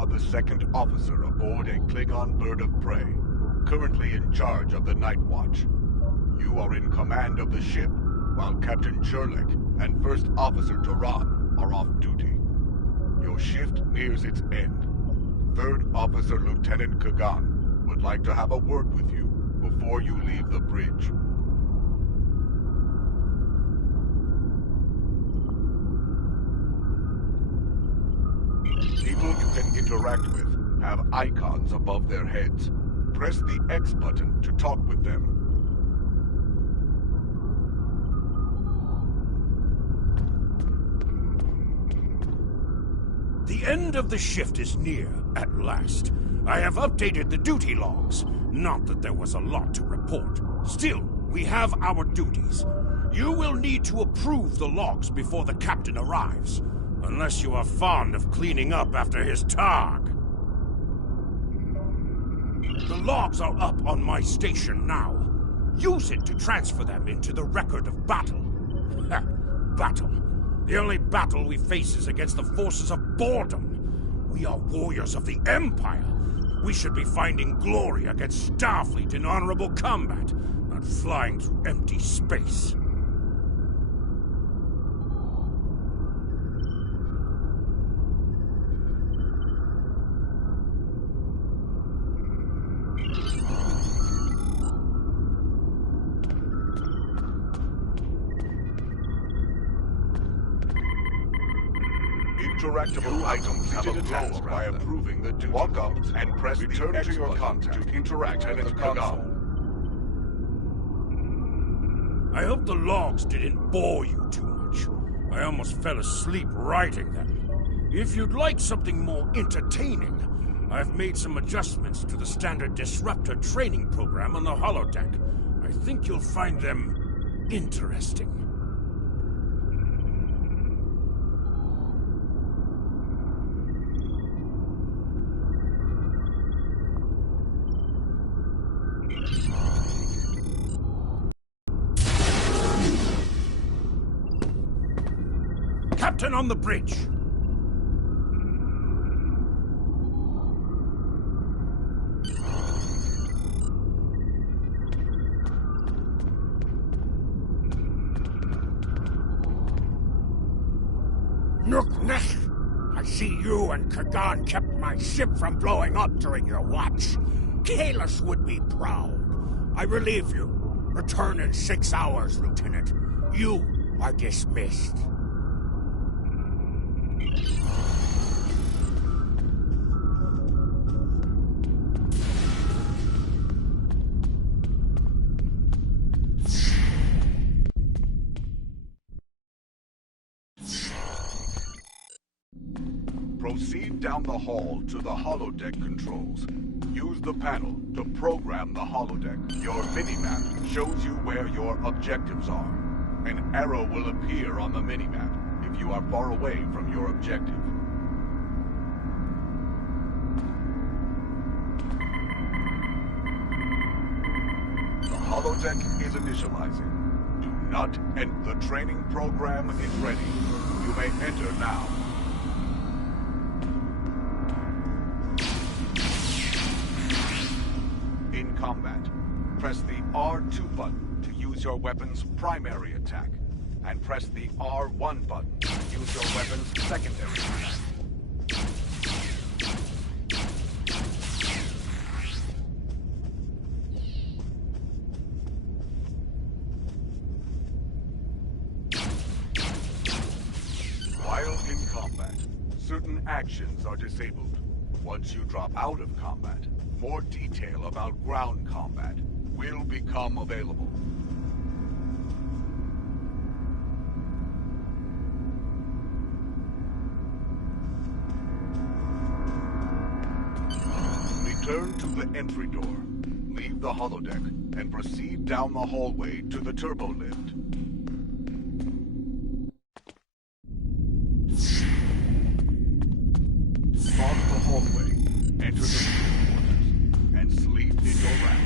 are the second officer aboard a Klingon bird of prey, currently in charge of the Night Watch. You are in command of the ship, while Captain Jurlik and First Officer Duran are off duty. Your shift nears its end. Third Officer Lieutenant Kagan would like to have a word with you before you leave the bridge. People you can interact with have icons above their heads. Press the X button to talk with them. The end of the shift is near, at last. I have updated the duty logs. Not that there was a lot to report. Still, we have our duties. You will need to approve the logs before the captain arrives. Unless you are fond of cleaning up after his targ. The logs are up on my station now. Use it to transfer them into the record of battle. Battle. The only battle we face is against the forces of boredom. We are warriors of the Empire. We should be finding glory against Starfleet in honorable combat, not flying through empty space. Interactable items have a glow by approving the duty. Walk up and press return to your contact to interact with the console. I hope the logs didn't bore you too much. I almost fell asleep writing them. If you'd like something more entertaining, I've made some adjustments to the standard disruptor training program on the holodeck. I think you'll find them interesting. Captain on the bridge! Nook-neck! I see you and Kagan kept my ship from blowing up during your watch. Kahless would be proud. I relieve you. Return in 6 hours, Lieutenant. You are dismissed. Proceed down the hall to the holodeck controls. Use the panel to program the holodeck. Your minimap shows you where your objectives are. An arrow will appear on the minimap if you are far away from your objective. The holodeck is initializing. Do not enter. The training program is ready. You may enter now. In combat, press the R2 button to use your weapon's primary attack, and press the R1 button to use your weapon's secondary attack. While in combat, certain actions are disabled. Once you drop out of combat, more detail about ground combat will become available. Return to the entry door, leave the holodeck, and proceed down the hallway to the turbo lift. Cross the hallway, enter the crew quarters, and sleep in your raft.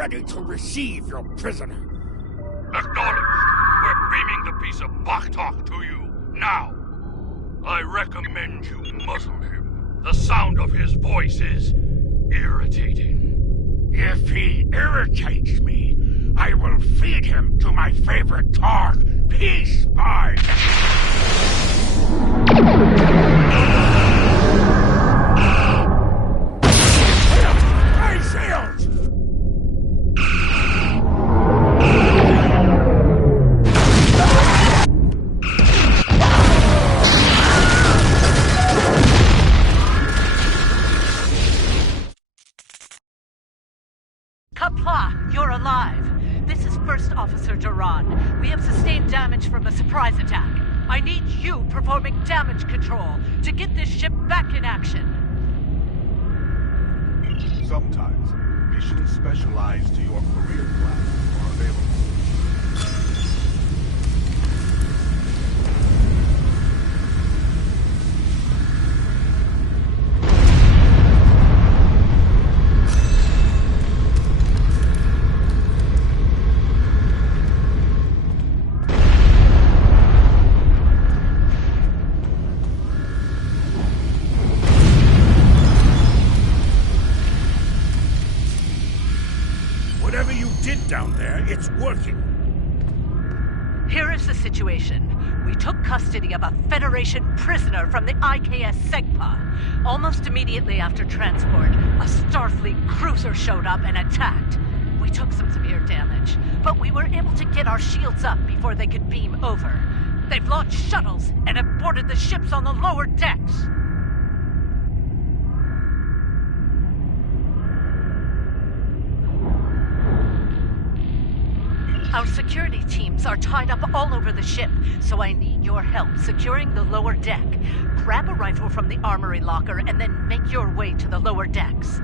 ready to receive your prisoner. Acknowledged. We're beaming the piece of Bachtalk to you, now. I recommend you muzzle him. The sound of his voice is irritating. If he irritates me, I will feed him to my favorite targ, piece by... Kapla, you're alive. This is First Officer Duran. We have sustained damage from a surprise attack. I need you performing damage control to get this ship back in action. Sometimes, missions specialized to your career class are available. Whatever you did down there, it's working. Here is the situation. We took custody of a Federation prisoner from the IKS Segpa. Almost immediately after transport, a Starfleet cruiser showed up and attacked. We took some severe damage, but we were able to get our shields up before they could beam over. They've launched shuttles and have boarded the ships on the lower decks. Our security teams are tied up all over the ship, so I need your help securing the lower deck. Grab a rifle from the armory locker and then make your way to the lower decks.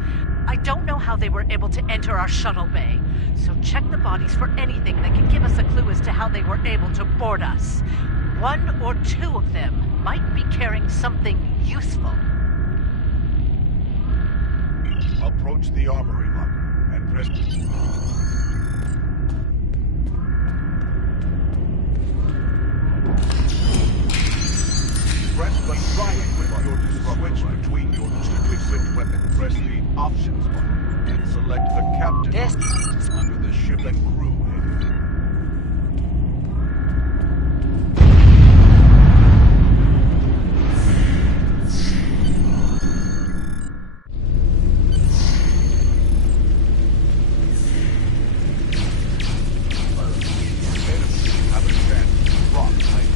I don't know how they were able to enter our shuttle bay, so check the bodies for anything that can give us a clue as to how they were able to board us. One or two of them might be carrying something useful. Approach the armory locker and press... Press the triangle button to switch between your two equipped weapons. Press the options button and select the captain under the ship and crew head. Enemies have a chance to drop height.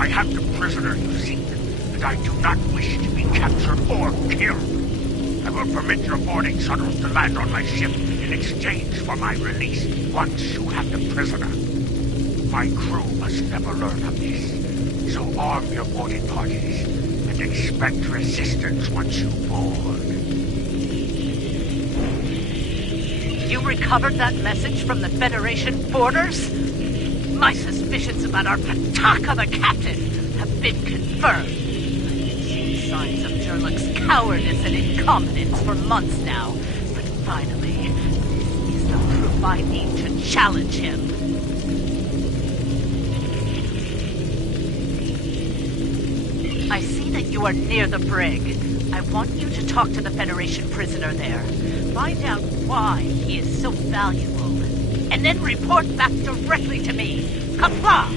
I have the prisoner you seek, and I do not wish to be captured or killed. I will permit your boarding shuttles to land on my ship in exchange for my release once you have the prisoner. My crew must never learn of this, so arm your boarding parties and expect resistance once you board. You recovered that message from the Federation borders? My suspicions about our attack on the captain have been confirmed. I've seen signs of Jerlik's cowardice and incompetence for months now, but finally, this is the proof I need to challenge him. I see that you are near the brig. I want you to talk to the Federation prisoner there. Find out why he is so valuable. And then report back directly to me. Comply!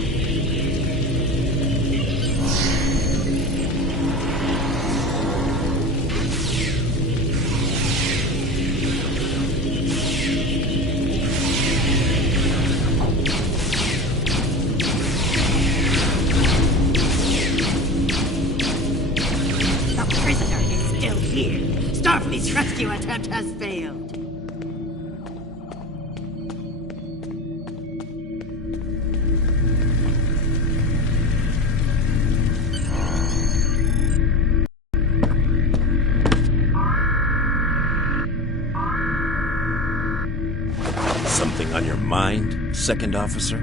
The prisoner is still here. Starfleet's rescue attempt has failed. Something on your mind, Second Officer?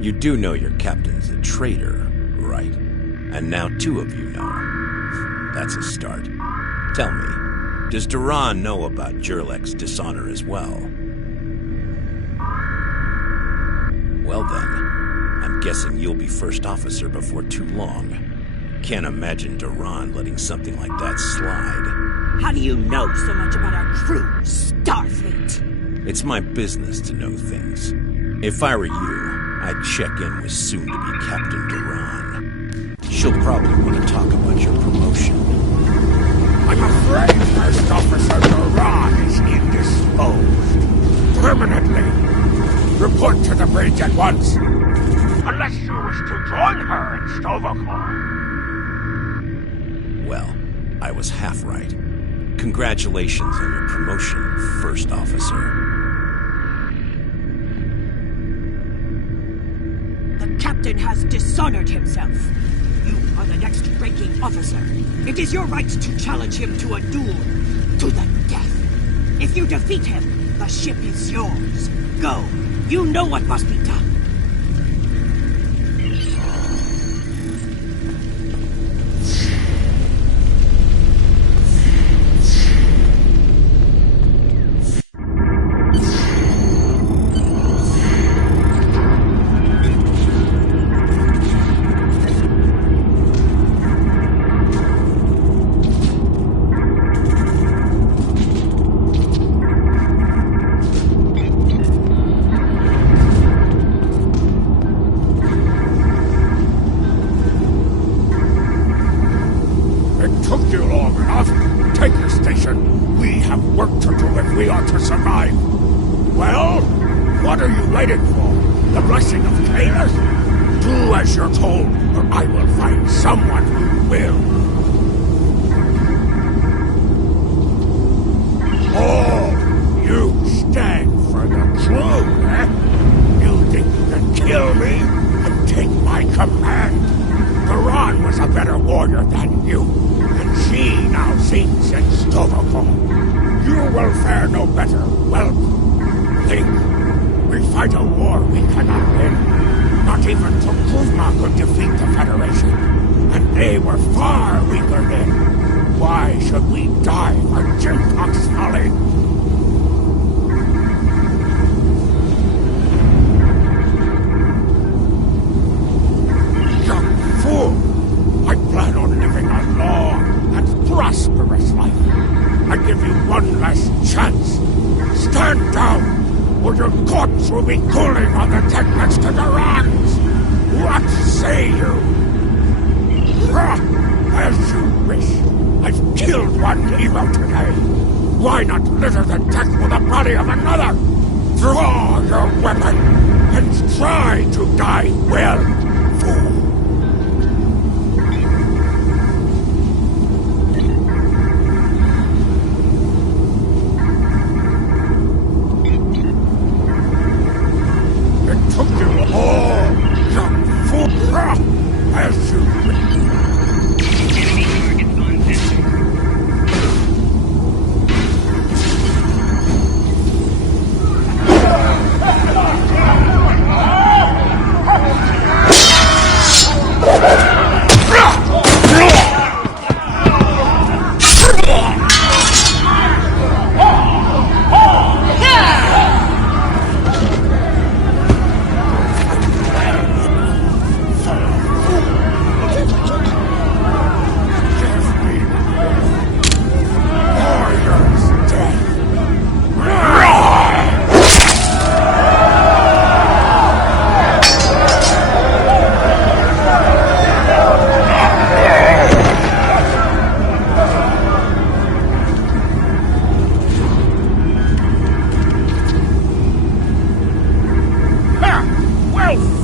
You do know your captain's a traitor, right? And now two of you know. That's a start. Tell me, does Duran know about Jerlik's dishonor as well? Well then, I'm guessing you'll be first officer before too long. Can't imagine Duran letting something like that slide. How do you know so much about our crew, Starfleet? It's my business to know things. If I were you, I'd check in with soon-to-be Captain Duran. She'll probably want to talk about your promotion. I'm afraid First Officer Duran is indisposed. Permanently. Report to the bridge at once. Unless you wish to join her in Stovall. Well, I was half right. Congratulations on your promotion, First Officer. The captain has dishonored himself. You are the next ranking officer. It is your right to challenge him to a duel, to the death. If you defeat him, the ship is yours. Go. You know what must be done.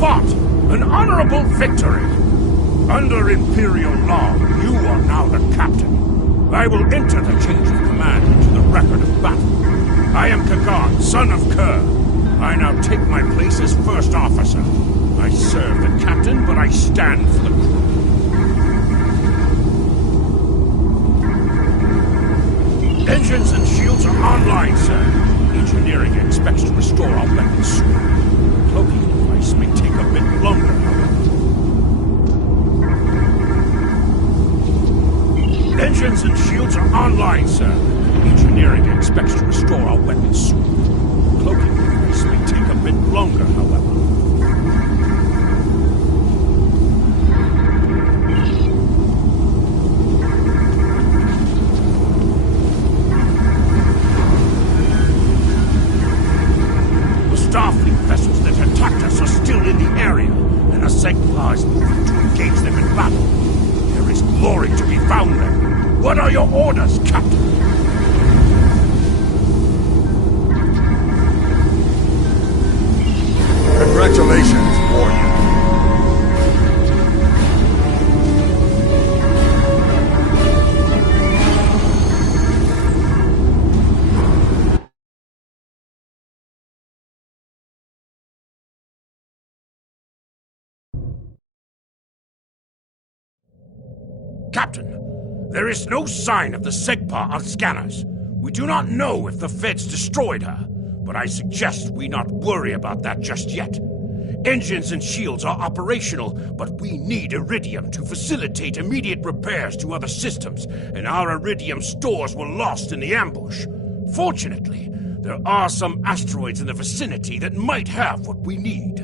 fought! An honorable victory! Under Imperial law, you are now the captain. I will enter the change of command into the record of battle. I am Klingon, son of Kerr. I now take my place as first officer. I serve the captain, but I stand for the crew. Engines and shields are online, sir. Engineering expects to restore our weapons soon. Cloaking device may take a bit longer, however. Engines and shields are online, sir. Engineering expects to restore our weapons soon. Cloaking device may take a bit longer, however. Starfleet vessels that attacked us are still in the area, and a Segpa is moving to engage them in battle. There is glory to be found there. What are your orders, Captain? Congratulations, warrior. Captain, there is no sign of the Segpa on scanners. We do not know if the Feds destroyed her, but I suggest we not worry about that just yet. Engines and shields are operational, but we need iridium to facilitate immediate repairs to other systems, and our iridium stores were lost in the ambush. Fortunately, there are some asteroids in the vicinity that might have what we need.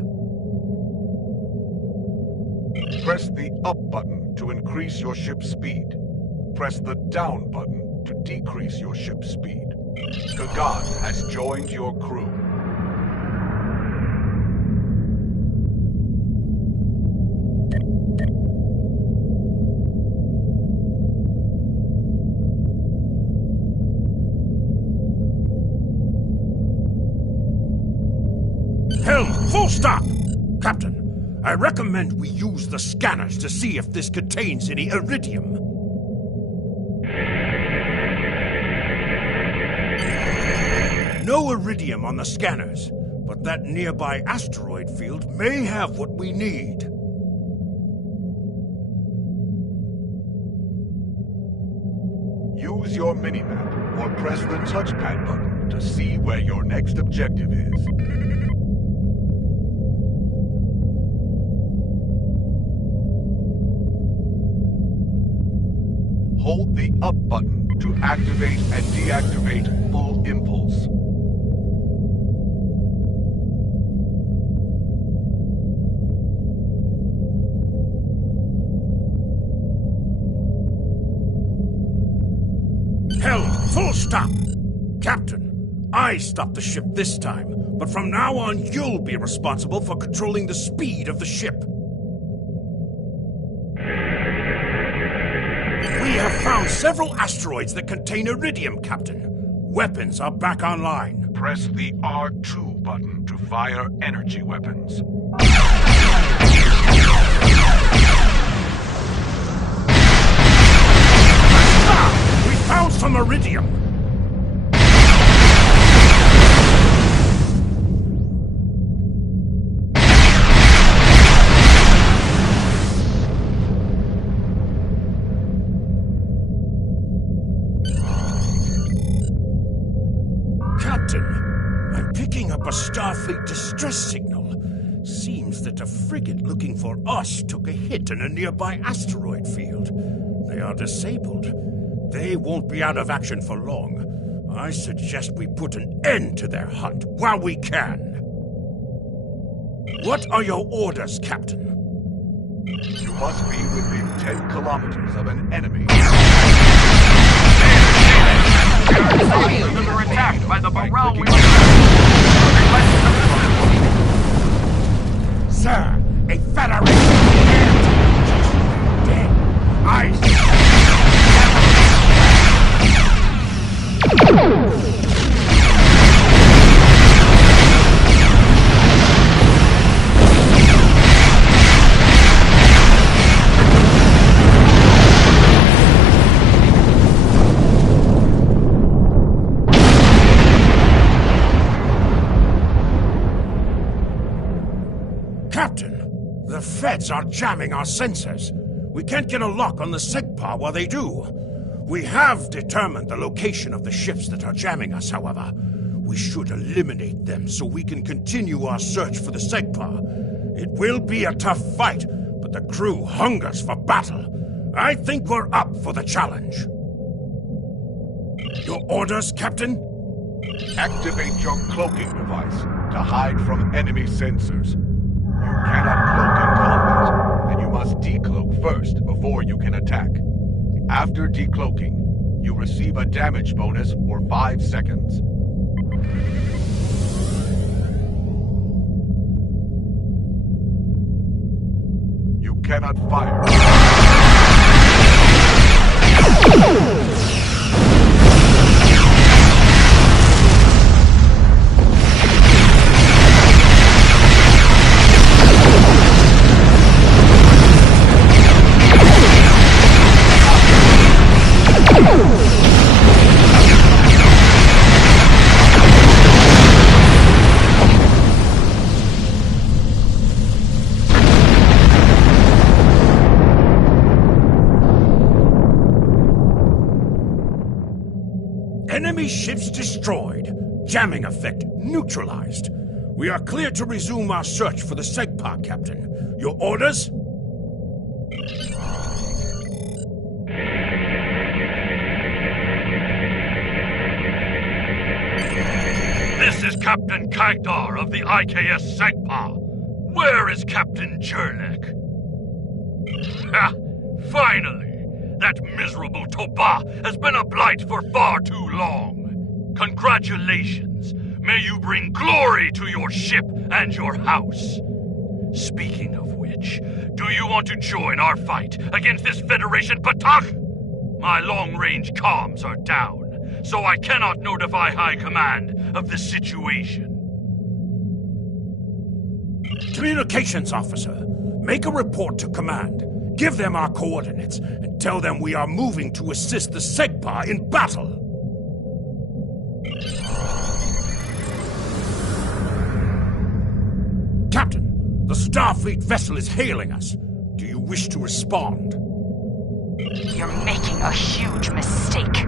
Press the up button to increase your ship's speed. Press the down button to decrease your ship's speed. Klingon has joined your crew. Helm, full stop! Captain, I recommend we use the scanners to see if this contains any iridium. No iridium on the scanners, but that nearby asteroid field may have what we need. Use your minimap or press the touchpad button to see where your next objective is. Hold the up button to activate and deactivate full impulse. Helm, full stop! Captain, I stopped the ship this time, but from now on you'll be responsible for controlling the speed of the ship. We have found several asteroids that contain iridium, Captain. Weapons are back online. Press the R2 button to fire energy weapons. Ah! We found some iridium! I'm picking up a Starfleet distress signal. Seems that a frigate looking for us took a hit in a nearby asteroid field. They are disabled. They won't be out of action for long. I suggest we put an end to their hunt while we can. What are your orders, Captain? You must be within 10 kilometers of an enemy. Under attack by the morale we Sir, a Federation dead. Captain, the feds are jamming our sensors. We can't get a lock on the SEGPA while they do. We have determined the location of the ships that are jamming us, however. We should eliminate them so we can continue our search for the SEGPA. It will be a tough fight, but the crew hungers for battle. I think we're up for the challenge. Your orders, Captain? Activate your cloaking device to hide from enemy sensors. You cannot cloak in combat, and you must decloak first before you can attack. After decloaking, you receive a damage bonus for 5 seconds. You cannot fire. Enemy ships destroyed. Jamming effect neutralized. We are clear to resume our search for the SEGPA, Captain. Your orders? This is Captain Kagdar of the IKS SEGPA. Where is Captain Jurlek? Ha! Finally! That miserable Toba has been a blight for far too long. Congratulations. May you bring glory to your ship and your house. Speaking of which, do you want to join our fight against this Federation Patak? My long-range comms are down, so I cannot notify High Command of the situation. Communications officer, make a report to command. Give them our coordinates, and tell them we are moving to assist the SEGPA in battle. Captain, the Starfleet vessel is hailing us. Do you wish to respond? You're making a huge mistake.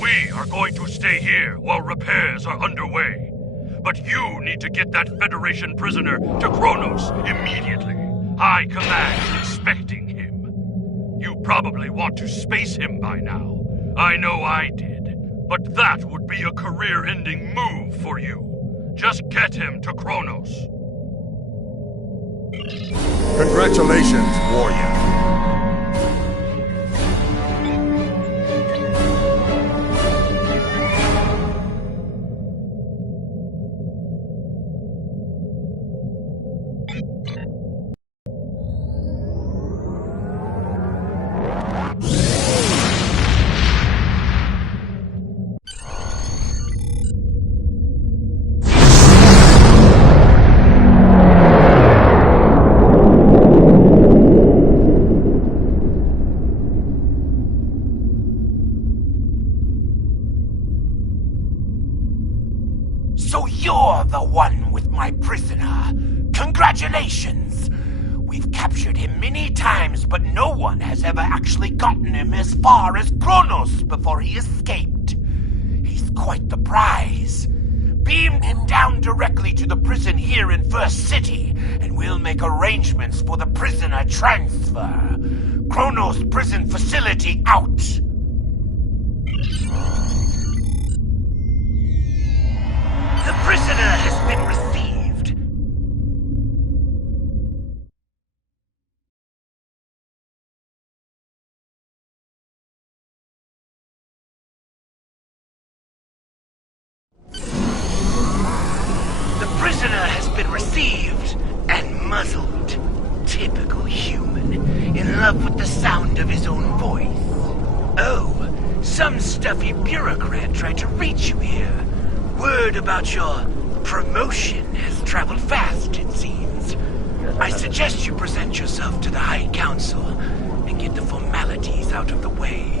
We are going to stay here while repairs are underway. But you need to get that Federation prisoner to Kronos immediately. High Command is expecting him. You probably want to space him by now. I know I did. But that would be a career-ending move for you. Just get him to Kronos. Congratulations, warrior. So you're the one with my prisoner. Congratulations! We've captured him many times, but no one has ever actually gotten him as far as Kronos before he escaped. He's quite the prize. Beam him down directly to the prison here in First City, and we'll make arrangements for the prisoner transfer. Kronos prison facility out. deceived and muzzled. Typical human, in love with the sound of his own voice. Oh, some stuffy bureaucrat tried to reach you here. Word about your promotion has traveled fast, it seems. I suggest you present yourself to the High Council and get the formalities out of the way.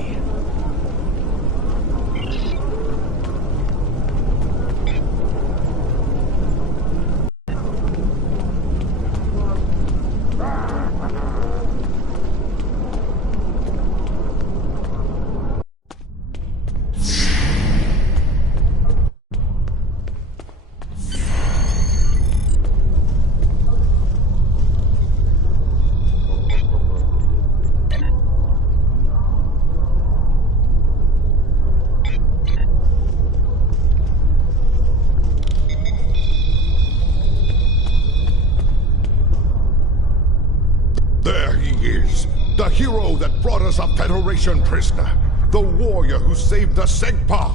The hero that brought us a Federation prisoner. The warrior who saved the Segpa.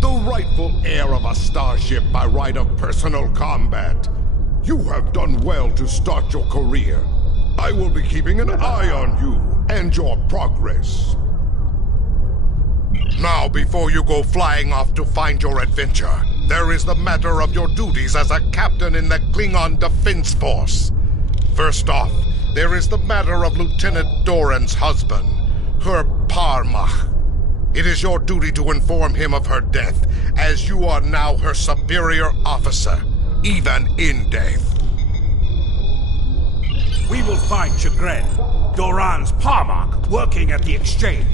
The rightful heir of a starship by right of personal combat. You have done well to start your career. I will be keeping an eye on you and your progress. Now, before you go flying off to find your adventure, there is the matter of your duties as a captain in the Klingon Defense Force. First off, there is the matter of Lieutenant Doran's husband, her Parmach. It is your duty to inform him of her death, as you are now her superior officer, even in death. We will find Chagrin, Doran's Parmach, working at the exchange.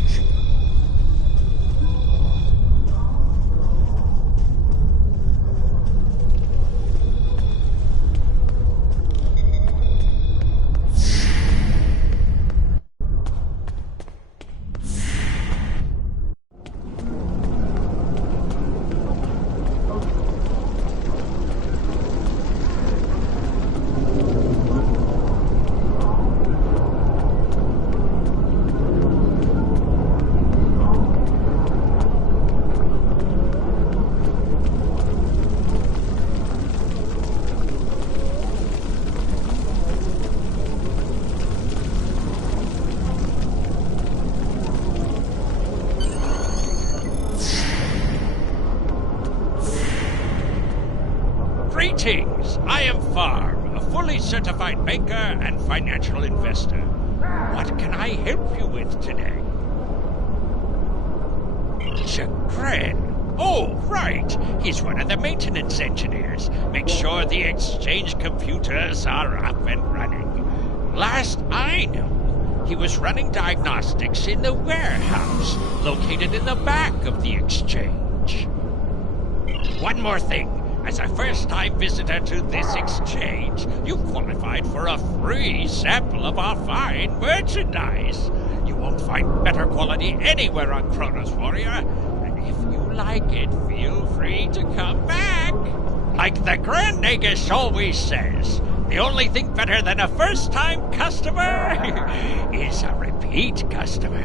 Greetings! I am Farm, a fully certified banker and financial investor. What can I help you with today? Chagrin. Oh, right. He's one of the maintenance engineers. Make sure the exchange computers are up and running. Last I knew, he was running diagnostics in the warehouse, located in the back of the exchange. One more thing. As a first-time visitor to this exchange, you qualified for a free sample of our fine merchandise. You won't find better quality anywhere on Kronos, Warrior. And if you like it, feel free to come back. Like the Grand Nagus always says, the only thing better than a first-time customer is a repeat customer.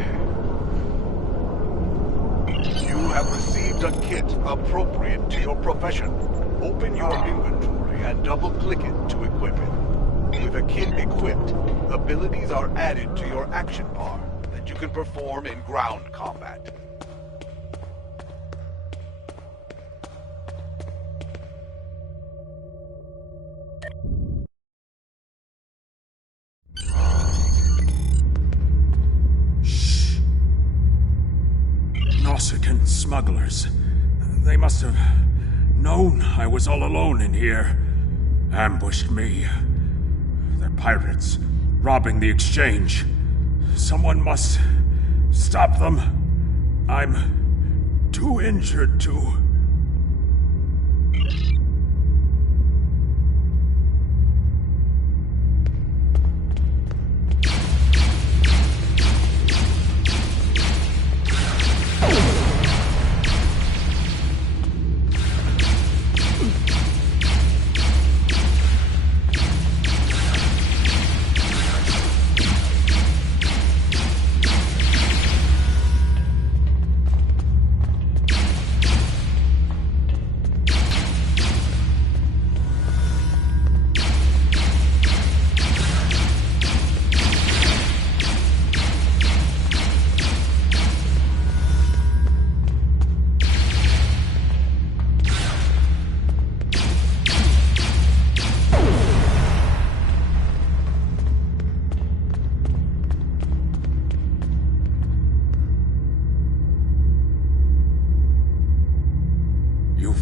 You have received a kit appropriate to your profession. Open your inventory and double-click it to equip it. With a kit equipped, abilities are added to your action bar that you can perform in ground combat. Shh. Nausicaan smugglers. They must have known I was all alone in here. Ambushed me. They're pirates, robbing the exchange. Someone must stop them. I'm too injured to...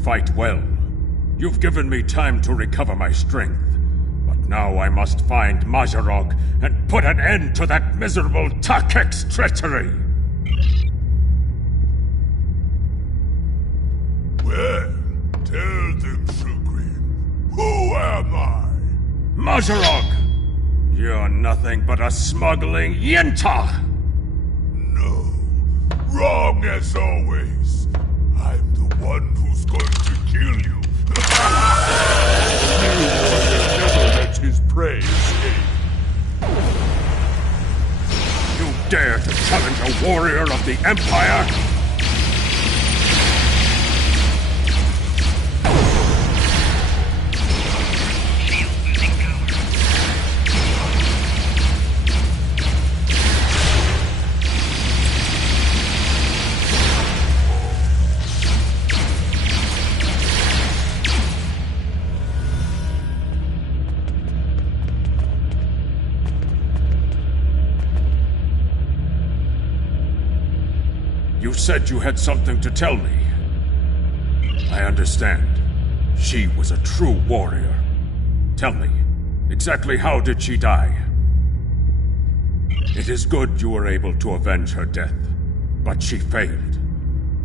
fight well. You've given me time to recover my strength. But now I must find Mazarog and put an end to that miserable Takek's treachery! Well, tell them, Sugrin. Who am I? Mazarog! You're nothing but a smuggling Yinta! No. Wrong as always. I'm the one who's going to kill you. Never lets his prey escape. You dare to challenge a warrior of the Empire? You said you had something to tell me. I understand. She was a true warrior. Tell me, exactly how did she die? It is good you were able to avenge her death, but she failed.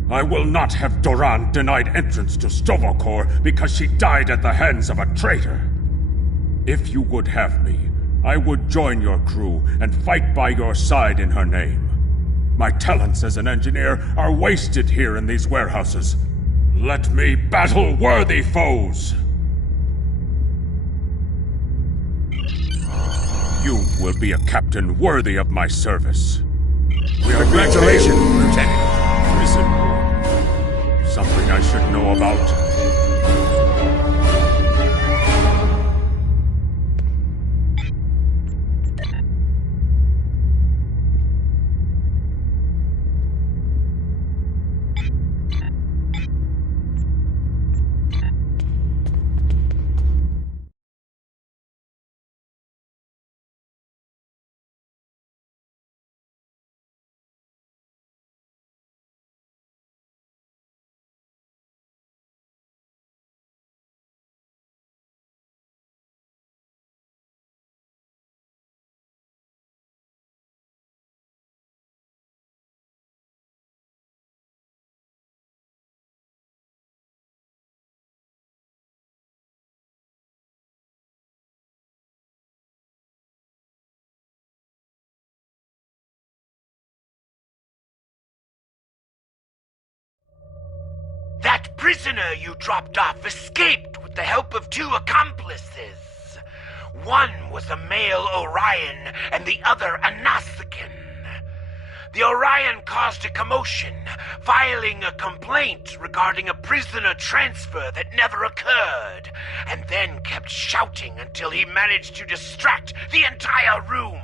I will not have Doran denied entrance to Stovokor because she died at the hands of a traitor. If you would have me, I would join your crew and fight by your side in her name. My talents as an engineer are wasted here in these warehouses. Let me battle worthy foes! You will be a captain worthy of my service. Congratulations, Lieutenant. Prison. Something I should know about. That prisoner you dropped off escaped with the help of 2 accomplices. One was a male Orion and the other a Nausicaan. The Orion caused a commotion, filing a complaint regarding a prisoner transfer that never occurred, and then kept shouting until he managed to distract the entire room.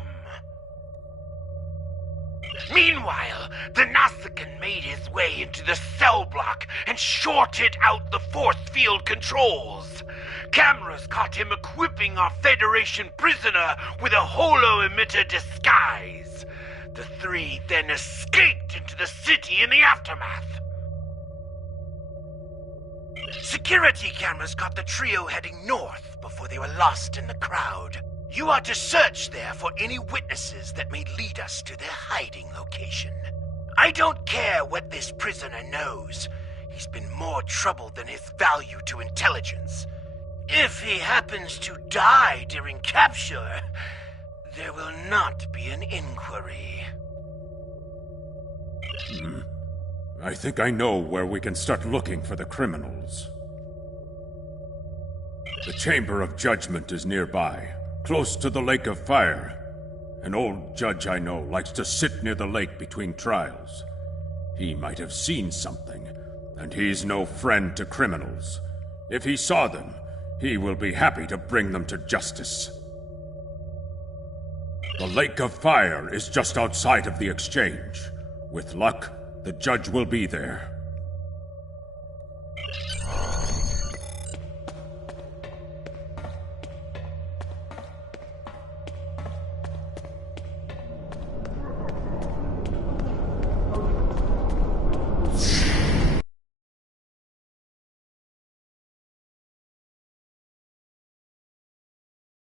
Meanwhile, the Nausicaan made his way into the cell block and shorted out the force field controls. Cameras caught him equipping our Federation prisoner with a holo-emitter disguise. The 3 then escaped into the city in the aftermath. Security cameras caught the trio heading north before they were lost in the crowd. You are to search there for any witnesses that may lead us to their hiding location. I don't care what this prisoner knows. He's been more trouble than his value to intelligence. If he happens to die during capture, there will not be an inquiry. I think I know where we can start looking for the criminals. The Chamber of Judgment is nearby, close to the Lake of Fire. An old judge I know likes to sit near the lake between trials. He might have seen something, and he's no friend to criminals. If he saw them, he will be happy to bring them to justice. The Lake of Fire is just outside of the exchange. With luck, the judge will be there.